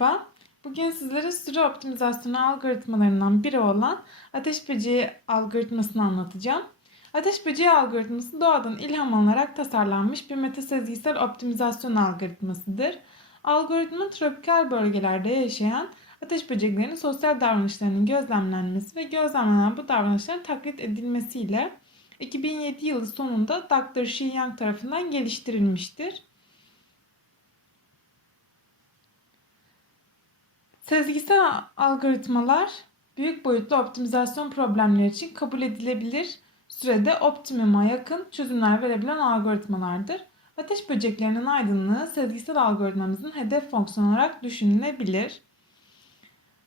Merhaba. Bugün sizlere süre optimizasyonu algoritmalarından biri olan ateş böceği algoritmasını anlatacağım. Ateş böceği algoritması doğadan ilham alınarak tasarlanmış bir metasezgisel optimizasyon algoritmasıdır. Algoritma tropikal bölgelerde yaşayan ateş böceklerinin sosyal davranışlarının gözlemlenmesi ve gözlemlenen bu davranışların taklit edilmesiyle 2007 yılı sonunda Dr. Shi Yang tarafından geliştirilmiştir. Sezgisel algoritmalar büyük boyutlu optimizasyon problemleri için kabul edilebilir sürede optimuma yakın çözümler verebilen algoritmalardır. Ateş böceklerinin aydınlığı sezgisel algoritmamızın hedef fonksiyonu olarak düşünülebilir.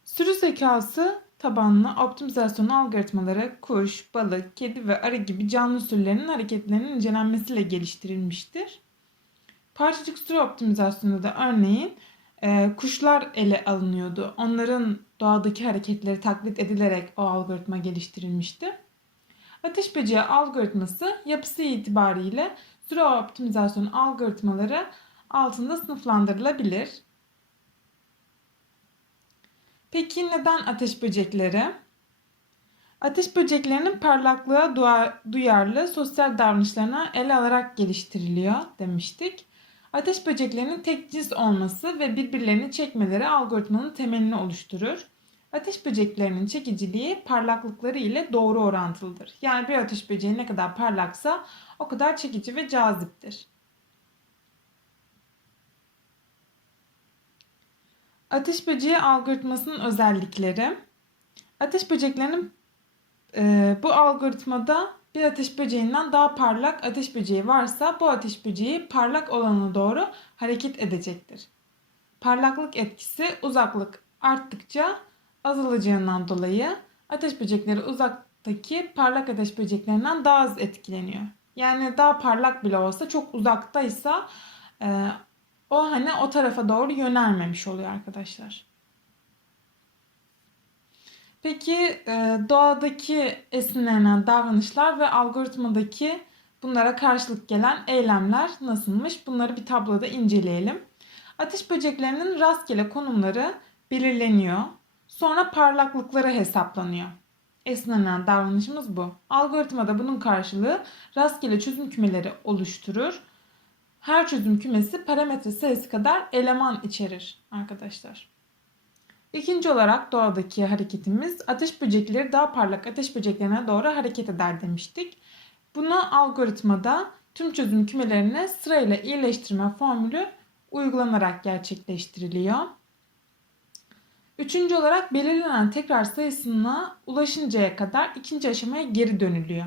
Sürü zekası tabanlı optimizasyon algoritmaları kuş, balık, kedi ve arı gibi canlı sürülerin hareketlerinin incelenmesiyle geliştirilmiştir. Parçacık sürü optimizasyonunda da örneğin e, kuşlar ele alınıyordu. Onların doğadaki hareketleri taklit edilerek o algoritma geliştirilmişti. Ateş böceği algoritması yapısı itibariyle süre optimizasyon algoritmaları altında sınıflandırılabilir. Peki neden ateş böcekleri? Ateş böceklerinin parlaklığa duyarlı sosyal davranışlarına ele alarak geliştiriliyor demiştik. Ateş böceklerinin tek cins olması ve birbirlerini çekmeleri algoritmanın temelini oluşturur. Ateş böceklerinin çekiciliği parlaklıkları ile doğru orantılıdır. Yani bir ateş böceği ne kadar parlaksa o kadar çekici ve caziptir. Ateş böceği algoritmasının özellikleri. Ateş böceklerinin e, bu algoritmada bir ateş böceğinden daha parlak ateş böceği varsa bu ateş böceği parlak olana doğru hareket edecektir. Parlaklık etkisi uzaklık arttıkça azalacağından dolayı ateş böcekleri uzaktaki parlak ateş böceklerinden daha az etkileniyor. Yani daha parlak bile olsa çok uzaktaysa e, o hani o tarafa doğru yönelmemiş oluyor arkadaşlar. Peki e, doğadaki esinlenen davranışlar ve algoritmadaki bunlara karşılık gelen eylemler nasılmış? Bunları bir tabloda inceleyelim. Ateş böceklerinin rastgele konumları belirleniyor. Sonra parlaklıkları hesaplanıyor. Esinlenen davranışımız bu. Algoritmada bunun karşılığı rastgele çözüm kümeleri oluşturur. Her çözüm kümesi parametre sayısı kadar eleman içerir arkadaşlar. İkinci olarak doğadaki hareketimiz ateş böcekleri daha parlak ateş böceklerine doğru hareket eder demiştik. Bunu algoritmada tüm çözüm kümelerine sırayla iyileştirme formülü uygulanarak gerçekleştiriliyor. Üçüncü olarak belirlenen tekrar sayısına ulaşıncaya kadar ikinci aşamaya geri dönülüyor.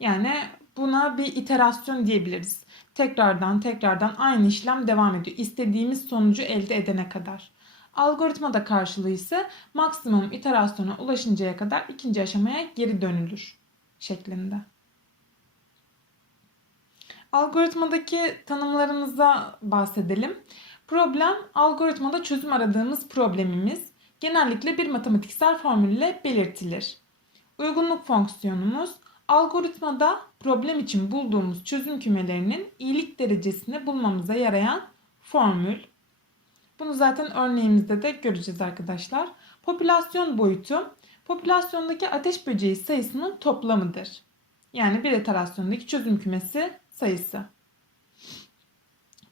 Yani buna bir iterasyon diyebiliriz. Tekrardan tekrardan aynı işlem devam ediyor. İstediğimiz sonucu elde edene kadar. Algoritmada karşılığı ise maksimum iterasyona ulaşıncaya kadar ikinci aşamaya geri dönülür şeklinde. Algoritmadaki tanımlarımıza bahsedelim. Problem, algoritmada çözüm aradığımız problemimiz genellikle bir matematiksel formülle belirtilir. Uygunluk fonksiyonumuz, algoritmada problem için bulduğumuz çözüm kümelerinin iyilik derecesini bulmamıza yarayan formül. Bunu zaten örneğimizde de göreceğiz arkadaşlar. Popülasyon boyutu popülasyondaki ateş böceği sayısının toplamıdır. Yani bir iterasyondaki çözüm kümesi sayısı.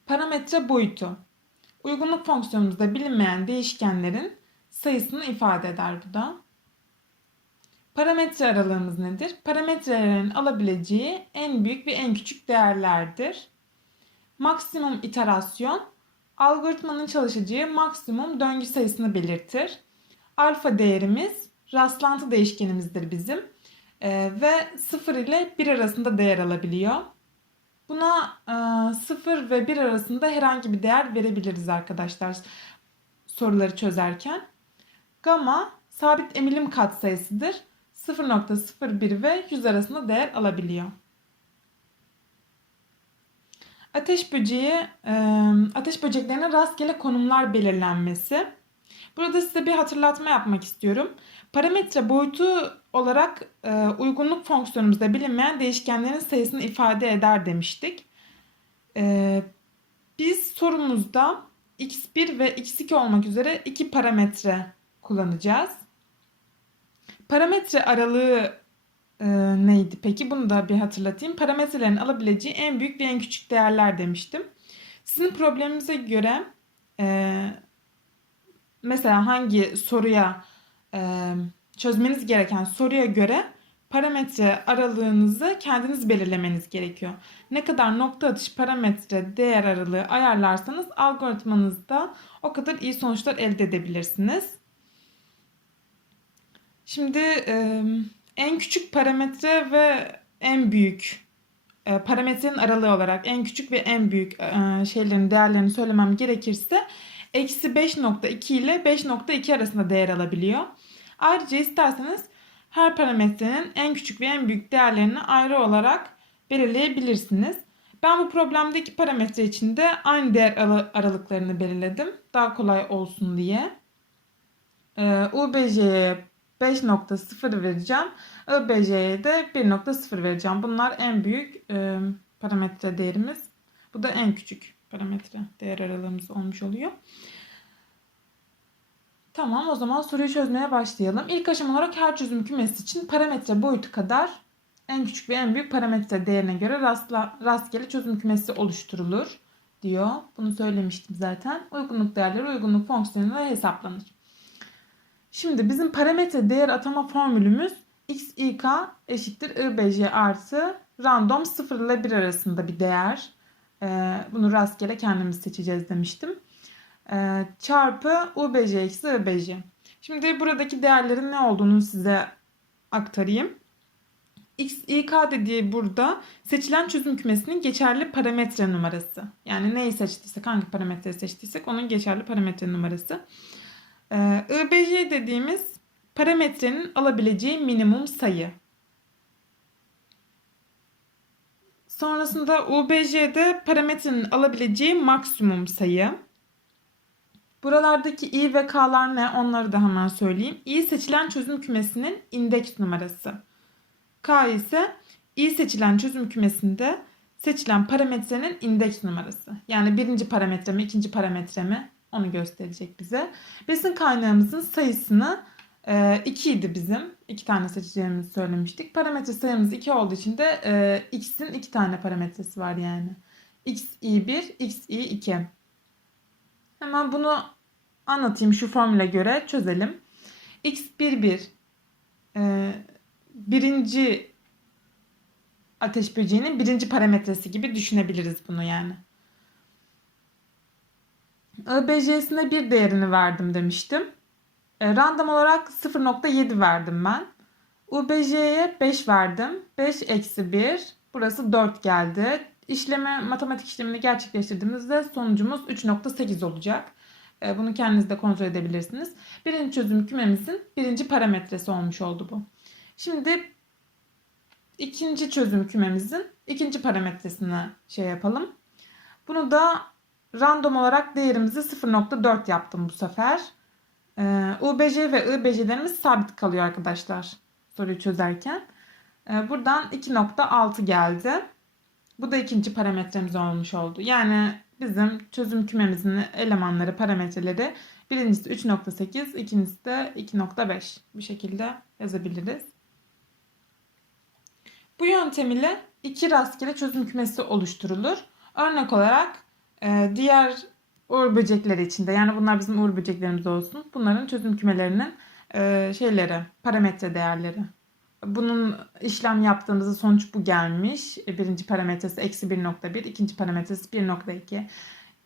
Parametre boyutu. Uygunluk fonksiyonumuzda bilinmeyen değişkenlerin sayısını ifade eder bu da. Parametre aralığımız nedir? Parametrelerin alabileceği en büyük ve en küçük değerlerdir. Maksimum iterasyon algoritmanın çalışacağı maksimum döngü sayısını belirtir. Alfa değerimiz rastlantı değişkenimizdir bizim ee, ve 0 ile 1 arasında değer alabiliyor. Buna e, 0 ve 1 arasında herhangi bir değer verebiliriz arkadaşlar soruları çözerken. Gamma sabit emilim katsayısıdır. 0.01 ve 100 arasında değer alabiliyor. Ateş böceği, ateş böceklerine rastgele konumlar belirlenmesi. Burada size bir hatırlatma yapmak istiyorum. Parametre boyutu olarak uygunluk fonksiyonumuzda bilinmeyen değişkenlerin sayısını ifade eder demiştik. Biz sorumuzda x1 ve x2 olmak üzere iki parametre kullanacağız. Parametre aralığı e, neydi peki? Bunu da bir hatırlatayım. Parametrelerin alabileceği en büyük ve en küçük değerler demiştim. Sizin probleminize göre e, mesela hangi soruya e, çözmeniz gereken soruya göre parametre aralığınızı kendiniz belirlemeniz gerekiyor. Ne kadar nokta atış parametre değer aralığı ayarlarsanız algoritmanızda o kadar iyi sonuçlar elde edebilirsiniz. Şimdi e, en küçük parametre ve en büyük e, parametrenin aralığı olarak en küçük ve en büyük e, şeylerin değerlerini söylemem gerekirse eksi 5.2 ile 5.2 arasında değer alabiliyor. Ayrıca isterseniz her parametrenin en küçük ve en büyük değerlerini ayrı olarak belirleyebilirsiniz. Ben bu problemdeki parametre için de aynı değer aralıklarını belirledim. Daha kolay olsun diye. Ee, UBC'ye 5.0 vereceğim. IBC'ye de 1.0 vereceğim. Bunlar en büyük e, parametre değerimiz. Bu da en küçük parametre değer aralığımız olmuş oluyor. Tamam o zaman soruyu çözmeye başlayalım. İlk aşama olarak her çözüm kümesi için parametre boyutu kadar en küçük ve en büyük parametre değerine göre rastla, rastgele çözüm kümesi oluşturulur diyor. Bunu söylemiştim zaten. Uygunluk değerleri uygunluk fonksiyonuyla hesaplanır. Şimdi bizim parametre değer atama formülümüz xik eşittir ibc artı random 0 ile 1 arasında bir değer. Ee, bunu rastgele kendimiz seçeceğiz demiştim. Ee, çarpı ubc eksi ibc. Şimdi buradaki değerlerin ne olduğunu size aktarayım. xik dediği burada seçilen çözüm kümesinin geçerli parametre numarası. Yani neyi seçtiysek, hangi parametreyi seçtiysek onun geçerli parametre numarası. Ee, IBC dediğimiz parametrenin alabileceği minimum sayı. Sonrasında UBC'de parametrenin alabileceği maksimum sayı. Buralardaki i ve k'lar ne onları da hemen söyleyeyim. i seçilen çözüm kümesinin indeks numarası. k ise i seçilen çözüm kümesinde seçilen parametrenin indeks numarası. Yani birinci parametre mi, ikinci parametre mi onu gösterecek bize. Besin kaynağımızın sayısını 2 e, idi bizim. 2 tane seçeceğimizi söylemiştik. Parametre sayımız 2 olduğu için de e, x'in 2 tane parametresi var yani. x i1, x i2. Hemen bunu anlatayım şu formüle göre çözelim. x11 e, birinci ateş böceğinin birinci parametresi gibi düşünebiliriz bunu yani. IBJ'sine bir değerini verdim demiştim. E, random olarak 0.7 verdim ben. UBJ'ye 5 verdim. 5 eksi 1. Burası 4 geldi. İşlemi, matematik işlemini gerçekleştirdiğimizde sonucumuz 3.8 olacak. E, bunu kendiniz de kontrol edebilirsiniz. Birinci çözüm kümemizin birinci parametresi olmuş oldu bu. Şimdi ikinci çözüm kümemizin ikinci parametresini şey yapalım. Bunu da Random olarak değerimizi 0.4 yaptım bu sefer. Ee, UBC ve IBC'lerimiz sabit kalıyor arkadaşlar soruyu çözerken. Ee, buradan 2.6 geldi. Bu da ikinci parametremiz olmuş oldu. Yani bizim çözüm kümemizin elemanları, parametreleri birincisi 3.8, ikincisi de 2.5 bu şekilde yazabiliriz. Bu yöntem ile iki rastgele çözüm kümesi oluşturulur. Örnek olarak ee, diğer uğur böcekleri içinde yani bunlar bizim uğur böceklerimiz olsun. Bunların çözüm kümelerinin e, şeyleri, parametre değerleri. Bunun işlem yaptığımızda sonuç bu gelmiş. E, birinci parametresi eksi 1.1, ikinci parametresi 1.2.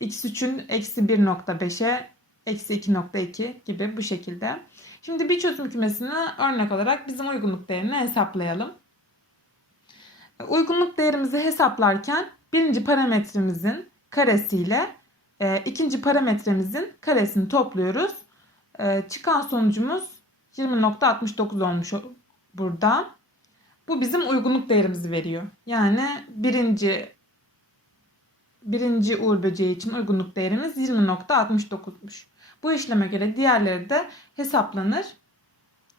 x3'ün eksi 1.5'e eksi 2.2 gibi bu şekilde. Şimdi bir çözüm kümesini örnek olarak bizim uygunluk değerini hesaplayalım. Uygunluk değerimizi hesaplarken birinci parametremizin karesiyle e, ikinci parametremizin karesini topluyoruz. E, çıkan sonucumuz 20.69 olmuş burada. Bu bizim uygunluk değerimizi veriyor. Yani birinci birinci uğur böceği için uygunluk değerimiz 20.69'muş. Bu işleme göre diğerleri de hesaplanır.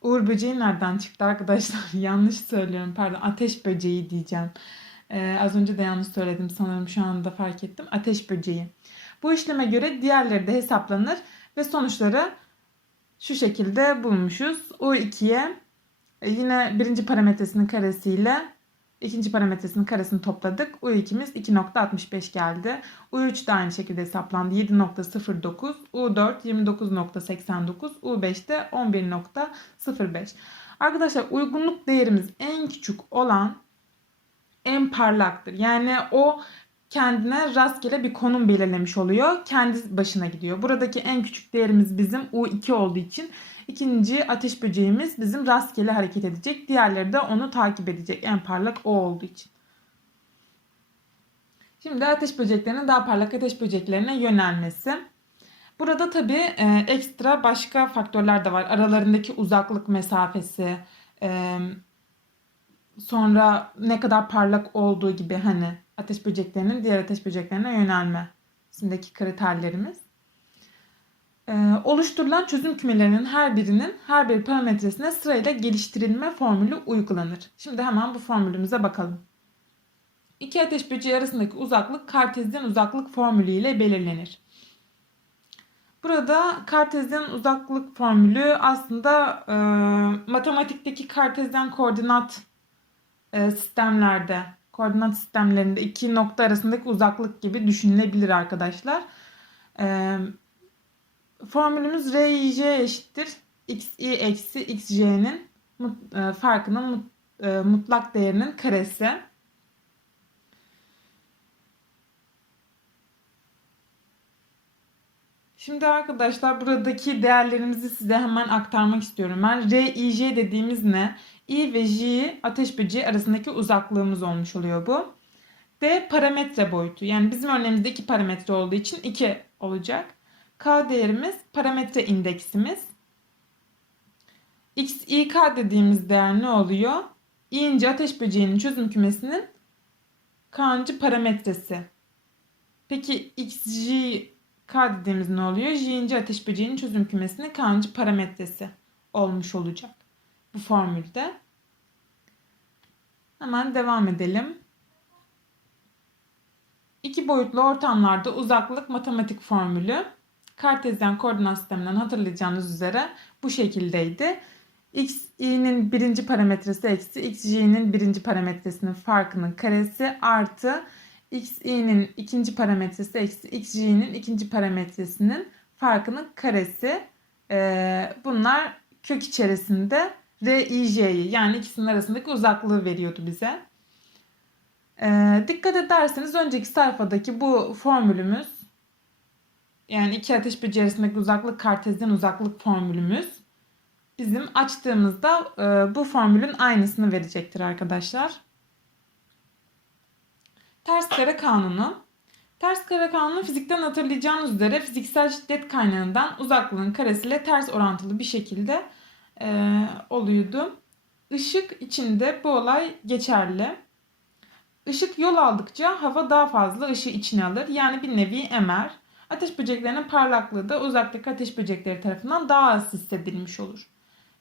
Uğur böceği nereden çıktı arkadaşlar? Yanlış söylüyorum pardon. Ateş böceği diyeceğim. Ee, az önce de yanlış söyledim sanırım şu anda fark ettim. Ateş böceği. Bu işleme göre diğerleri de hesaplanır ve sonuçları şu şekilde bulmuşuz. U2'ye e, yine birinci parametresinin karesiyle ikinci parametresinin karesini topladık. U2'miz 2.65 geldi. U3 de aynı şekilde hesaplandı. 7.09. U4 29.89. U5 de 11.05. Arkadaşlar uygunluk değerimiz en küçük olan en parlaktır. Yani o kendine rastgele bir konum belirlemiş oluyor. Kendi başına gidiyor. Buradaki en küçük değerimiz bizim U2 olduğu için ikinci ateş böceğimiz bizim rastgele hareket edecek. Diğerleri de onu takip edecek. En parlak o olduğu için. Şimdi ateş böceklerinin daha parlak ateş böceklerine yönelmesi. Burada tabii e, ekstra başka faktörler de var. Aralarındaki uzaklık mesafesi, e, sonra ne kadar parlak olduğu gibi hani ateş böceklerinin diğer ateş böceklerine yönelmesindeki kriterlerimiz. Ee, oluşturulan çözüm kümelerinin her birinin her bir parametresine sırayla geliştirilme formülü uygulanır. Şimdi hemen bu formülümüze bakalım. İki ateş böceği arasındaki uzaklık kartezyen uzaklık formülü ile belirlenir. Burada kartezyen uzaklık formülü aslında e, matematikteki kartezyen koordinat e, sistemlerde, koordinat sistemlerinde iki nokta arasındaki uzaklık gibi düşünülebilir arkadaşlar. E, formülümüz RIJ eşittir. XI eksi XJ'nin e, farkının e, mutlak değerinin karesi. Şimdi arkadaşlar buradaki değerlerimizi size hemen aktarmak istiyorum. Ben RIJ dediğimiz ne? I ve J ateş böceği arasındaki uzaklığımız olmuş oluyor bu. D parametre boyutu. Yani bizim örneğimizde 2 parametre olduğu için 2 olacak. K değerimiz parametre indeksimiz. X, I, K dediğimiz değer ne oluyor? İnce ateş böceğinin çözüm kümesinin K'ncı parametresi. Peki X, J, K dediğimiz ne oluyor? J'inci ateş böceğinin çözüm kümesinin K'ncı parametresi olmuş olacak bu formülde. Hemen devam edelim. İki boyutlu ortamlarda uzaklık matematik formülü Kartezyen koordinat sisteminden hatırlayacağınız üzere bu şekildeydi. x i'nin birinci parametresi eksi x y'nin birinci parametresinin farkının karesi artı x i'nin ikinci parametresi eksi x y'nin ikinci parametresinin farkının karesi. Ee, bunlar kök içerisinde r i j'yi yani ikisinin arasındaki uzaklığı veriyordu bize. Ee, dikkat ederseniz önceki sayfadaki bu formülümüz yani iki ateş böceği arasındaki uzaklık kartezyen uzaklık formülümüz bizim açtığımızda e, bu formülün aynısını verecektir arkadaşlar. Ters kare kanunu. Ters kare kanunu fizikten hatırlayacağınız üzere fiziksel şiddet kaynağından uzaklığın karesiyle ters orantılı bir şekilde e, oluyordu. Işık içinde bu olay geçerli. Işık yol aldıkça hava daha fazla ışığı içine alır. Yani bir nevi emer. Ateş böceklerinin parlaklığı da uzaktaki ateş böcekleri tarafından daha az hissedilmiş olur.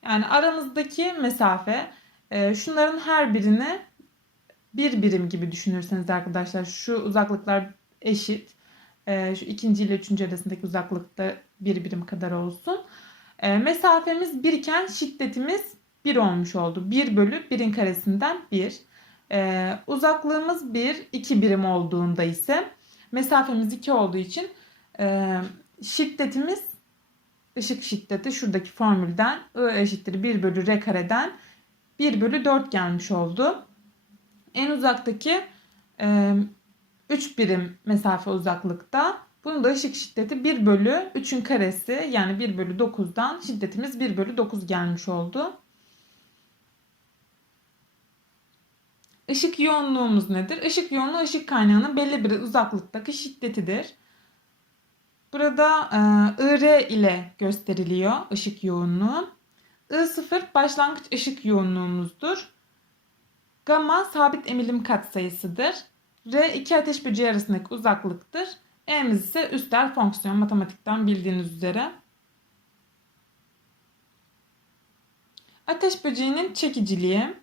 Yani aranızdaki mesafe e, şunların her birini bir birim gibi düşünürseniz arkadaşlar şu uzaklıklar eşit. E, şu ikinci ile üçüncü arasındaki uzaklık da bir birim kadar olsun. E, mesafemiz birken şiddetimiz bir olmuş oldu. 1 bölü 1'in karesinden 1. uzaklığımız 1, 2 birim olduğunda ise mesafemiz 2 olduğu için e, şiddetimiz ışık şiddeti şuradaki formülden I eşittir 1 bölü R kareden 1 bölü 4 gelmiş oldu. En uzaktaki e, 3 birim mesafe uzaklıkta. Bunun da ışık şiddeti 1 bölü 3'ün karesi yani 1 bölü 9'dan şiddetimiz 1 bölü 9 gelmiş oldu. Işık yoğunluğumuz nedir? Işık yoğunluğu ışık kaynağının belli bir uzaklıktaki şiddetidir. Burada e, IR ile gösteriliyor ışık yoğunluğu. I0 başlangıç ışık yoğunluğumuzdur. Gamma sabit emilim katsayısıdır. R iki ateş böceği arasındaki uzaklıktır. E'miz ise üstel fonksiyon matematikten bildiğiniz üzere. Ateş böceğinin çekiciliği.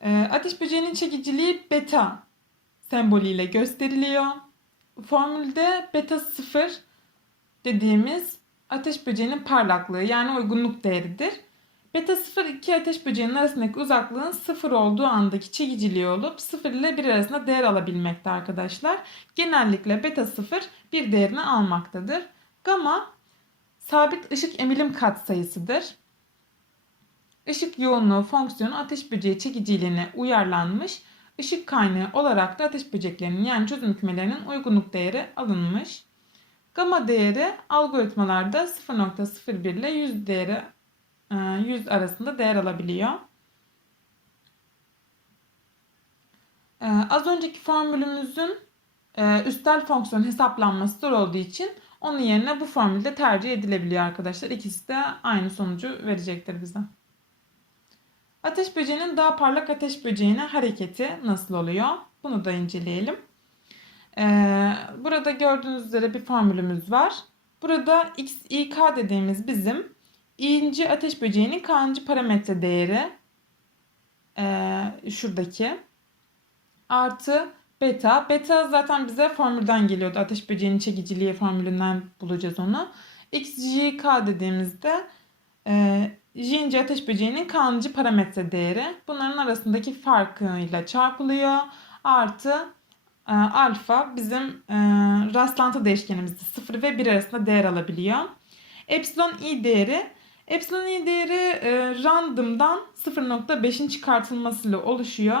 E, ateş böceğinin çekiciliği beta sembolüyle gösteriliyor. formülde beta 0 dediğimiz ateş böceğinin parlaklığı yani uygunluk değeridir. Beta 0 iki ateş böceğinin arasındaki uzaklığın 0 olduğu andaki çekiciliği olup 0 ile 1 arasında değer alabilmekte arkadaşlar. Genellikle beta 0 bir değerini almaktadır. Gamma sabit ışık emilim katsayısıdır. Işık yoğunluğu fonksiyonu ateş böceği çekiciliğine uyarlanmış. Işık kaynağı olarak da ateş böceklerinin yani çözüm kümelerinin uygunluk değeri alınmış. Gamma değeri algoritmalarda 0.01 ile 100 değeri 100 arasında değer alabiliyor. Az önceki formülümüzün üstel fonksiyon hesaplanması zor olduğu için onun yerine bu formülde tercih edilebiliyor arkadaşlar. İkisi de aynı sonucu verecektir bize. Ateş böceğinin daha parlak ateş böceğine hareketi nasıl oluyor? Bunu da inceleyelim. Burada gördüğünüz üzere bir formülümüz var. Burada x, i, k dediğimiz bizim İnci ateş böceğinin kancı parametre değeri ee, şuradaki artı beta. Beta zaten bize formülden geliyordu. Ateş böceğinin çekiciliği formülünden bulacağız onu. XJK dediğimizde e, Jinci ateş böceğinin kancı parametre değeri. Bunların arasındaki farkıyla çarpılıyor. Artı e, alfa bizim e, rastlantı değişkenimizde 0 ve 1 arasında değer alabiliyor. Epsilon i değeri Epsilon i değeri e, random'dan 0.5'in çıkartılmasıyla oluşuyor.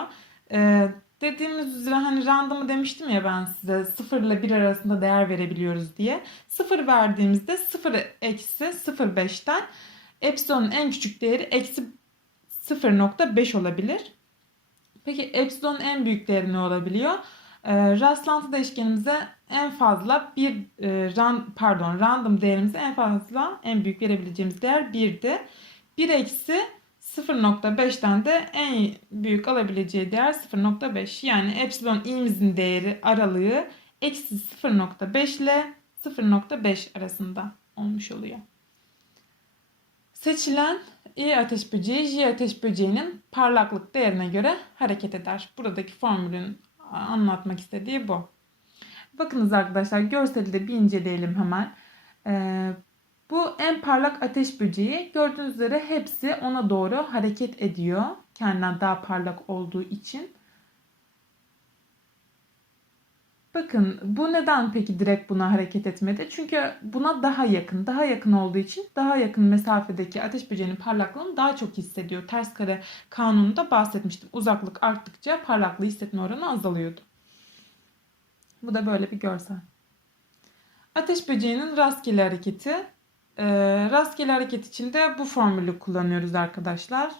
E, dediğimiz üzere hani random'ı demiştim ya ben size 0 ile 1 arasında değer verebiliyoruz diye. 0 verdiğimizde 0 eksi 0.5'ten epsilonun en küçük değeri eksi 0.5 olabilir. Peki epsilonun en büyük değeri ne olabiliyor? E, rastlantı değişkenimize en fazla bir e, ran, pardon random değerimize en fazla en büyük verebileceğimiz değer 1'di. 1 eksi 0.5'ten de en büyük alabileceği değer 0.5. Yani epsilon i'mizin değeri aralığı eksi 0.5 ile 0.5 arasında olmuş oluyor. Seçilen i ateş böceği J ateş böceğinin parlaklık değerine göre hareket eder. Buradaki formülün anlatmak istediği bu. Bakınız arkadaşlar görseli de bir inceleyelim hemen. Ee, bu en parlak ateş böceği gördüğünüz üzere hepsi ona doğru hareket ediyor. Kendinden daha parlak olduğu için. Bakın bu neden peki direkt buna hareket etmedi? Çünkü buna daha yakın, daha yakın olduğu için daha yakın mesafedeki ateş böceğinin parlaklığını daha çok hissediyor. Ters kare kanununda bahsetmiştim. Uzaklık arttıkça parlaklığı hissetme oranı azalıyordu. Bu da böyle bir görsel. Ateş böceğinin rastgele hareketi. Ee, rastgele hareket için de bu formülü kullanıyoruz arkadaşlar.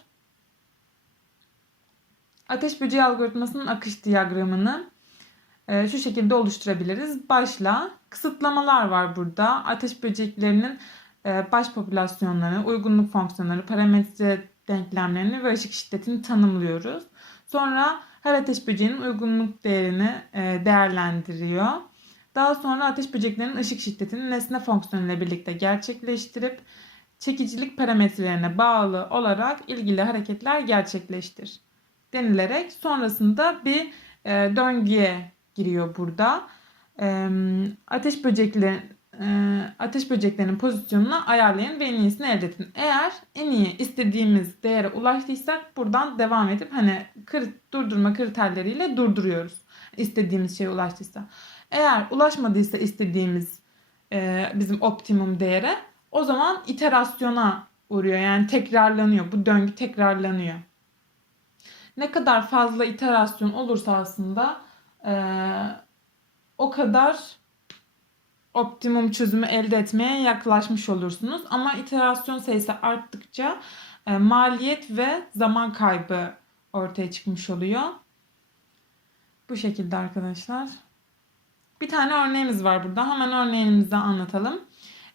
Ateş böceği algoritmasının akış diyagramını e, şu şekilde oluşturabiliriz. Başla. Kısıtlamalar var burada. Ateş böceklerinin e, baş popülasyonlarını, uygunluk fonksiyonları, parametre denklemlerini ve ışık şiddetini tanımlıyoruz. Sonra her ateş böceğinin uygunluk değerini e, değerlendiriyor. Daha sonra ateş böceklerinin ışık şiddetini nesne fonksiyonuyla birlikte gerçekleştirip çekicilik parametrelerine bağlı olarak ilgili hareketler gerçekleştir denilerek sonrasında bir e, döngüye giriyor burada. Ateş böcekleri e, ateş böceklerinin pozisyonunu ayarlayın ve en iyisini elde edin. Eğer en iyi istediğimiz değere ulaştıysak buradan devam edip hani kır, durdurma kriterleriyle durduruyoruz. İstediğimiz şeye ulaştıysa. Eğer ulaşmadıysa istediğimiz e, bizim optimum değere o zaman iterasyona uğruyor. Yani tekrarlanıyor. Bu döngü tekrarlanıyor. Ne kadar fazla iterasyon olursa aslında e, o kadar optimum çözümü elde etmeye yaklaşmış olursunuz. Ama iterasyon sayısı arttıkça e, maliyet ve zaman kaybı ortaya çıkmış oluyor. Bu şekilde arkadaşlar. Bir tane örneğimiz var burada. Hemen örneğimizi anlatalım.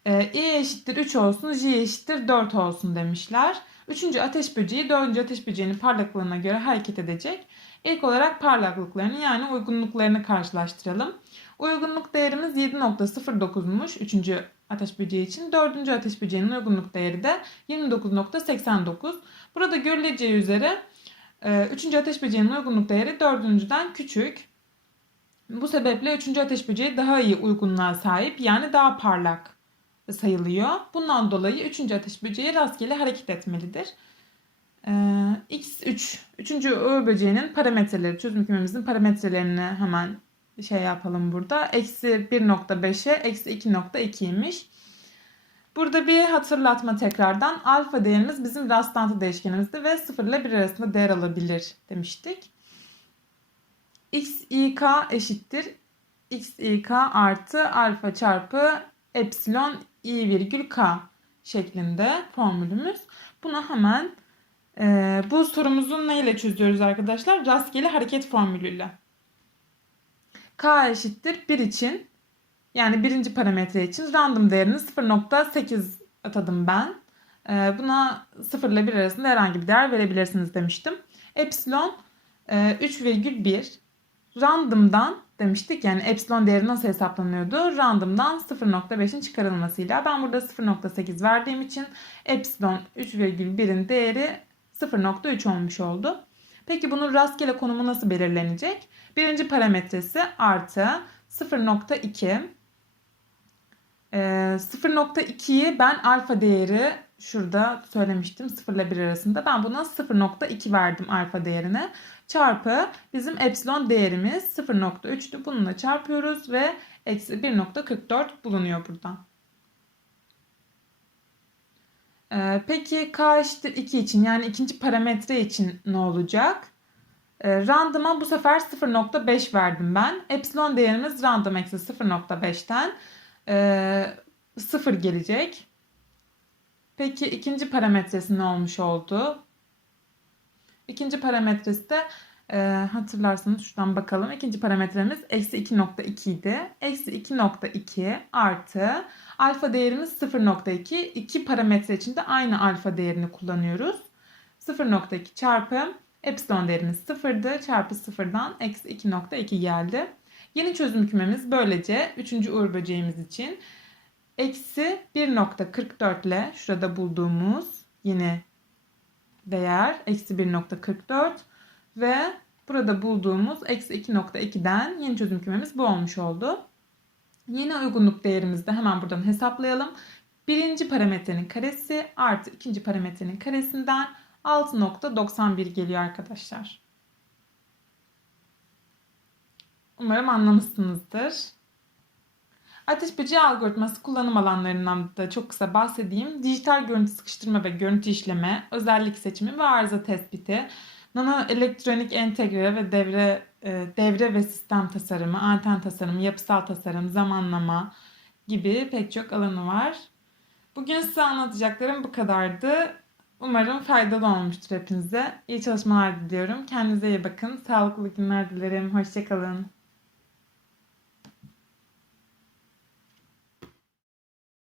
E, i eşittir 3 olsun, j eşittir 4 olsun demişler. Üçüncü ateş böceği dördüncü ateş böceğinin parlaklığına göre hareket edecek. İlk olarak parlaklıklarını yani uygunluklarını karşılaştıralım. Uygunluk değerimiz 7.09'muş 3. ateş böceği için. 4. ateş böceğinin uygunluk değeri de 29.89. Burada görüleceği üzere 3. E, ateş böceğinin uygunluk değeri 4.den küçük. Bu sebeple üçüncü ateş böceği daha iyi uygunluğa sahip yani daha parlak sayılıyor. Bundan dolayı üçüncü ateş böceği rastgele hareket etmelidir. Ee, X3, üçüncü Uğur böceğinin parametreleri, çözüm kümemizin parametrelerini hemen şey yapalım burada. Eksi 1.5'e eksi 2.2'ymiş. Burada bir hatırlatma tekrardan. Alfa değerimiz bizim rastlantı değişkenimizde ve 0 ile 1 arasında değer alabilir demiştik. x i k eşittir x i k artı alfa çarpı epsilon i virgül k şeklinde formülümüz. Bunu hemen e, bu sorumuzu neyle çözüyoruz arkadaşlar? Rastgele hareket formülüyle. K eşittir 1 için yani birinci parametre için random değerini 0.8 atadım ben. E, buna 0 ile 1 arasında herhangi bir değer verebilirsiniz demiştim. Epsilon e, 3,1 random'dan demiştik yani epsilon değeri nasıl hesaplanıyordu? Random'dan 0.5'in çıkarılmasıyla. Ben burada 0.8 verdiğim için epsilon 3,1'in değeri 0.3 olmuş oldu. Peki bunun rastgele konumu nasıl belirlenecek? Birinci parametresi artı 0.2 ee, 0.2'yi ben alfa değeri şurada söylemiştim 0 ile 1 arasında. Ben buna 0.2 verdim alfa değerine. Çarpı bizim epsilon değerimiz 0.3'tü. Bununla çarpıyoruz ve eksi 1.44 bulunuyor buradan. Ee, peki k eşittir 2 için yani ikinci parametre için ne olacak? Ee, bu sefer 0.5 verdim ben. Epsilon değerimiz random eksi 0.5'ten e, 0 gelecek. Peki ikinci parametresi ne olmuş oldu? İkinci parametresi de e, hatırlarsanız şuradan bakalım. İkinci parametremiz eksi 2.2 idi. Eksi 2.2 artı alfa değerimiz 0.2. İki parametre için de aynı alfa değerini kullanıyoruz. 0.2 çarpı epsilon değerimiz 0'dı. Çarpı 0'dan eksi 2.2 geldi. Yeni çözüm kümemiz böylece 3. uğur böceğimiz için eksi 1.44 ile şurada bulduğumuz yeni değer eksi 1.44 ve burada bulduğumuz eksi 2.2'den yeni çözüm kümemiz bu olmuş oldu. Yeni uygunluk değerimizi de hemen buradan hesaplayalım. Birinci parametrenin karesi artı ikinci parametrenin karesinden 6.91 geliyor arkadaşlar. Umarım anlamışsınızdır. Ateş böceği algoritması kullanım alanlarından da çok kısa bahsedeyim. Dijital görüntü sıkıştırma ve görüntü işleme, özellik seçimi ve arıza tespiti, nano elektronik entegre ve devre e, devre ve sistem tasarımı, anten tasarımı, yapısal tasarım, zamanlama gibi pek çok alanı var. Bugün size anlatacaklarım bu kadardı. Umarım faydalı olmuştur hepinize. İyi çalışmalar diliyorum. Kendinize iyi bakın. Sağlıklı günler dilerim. Hoşçakalın.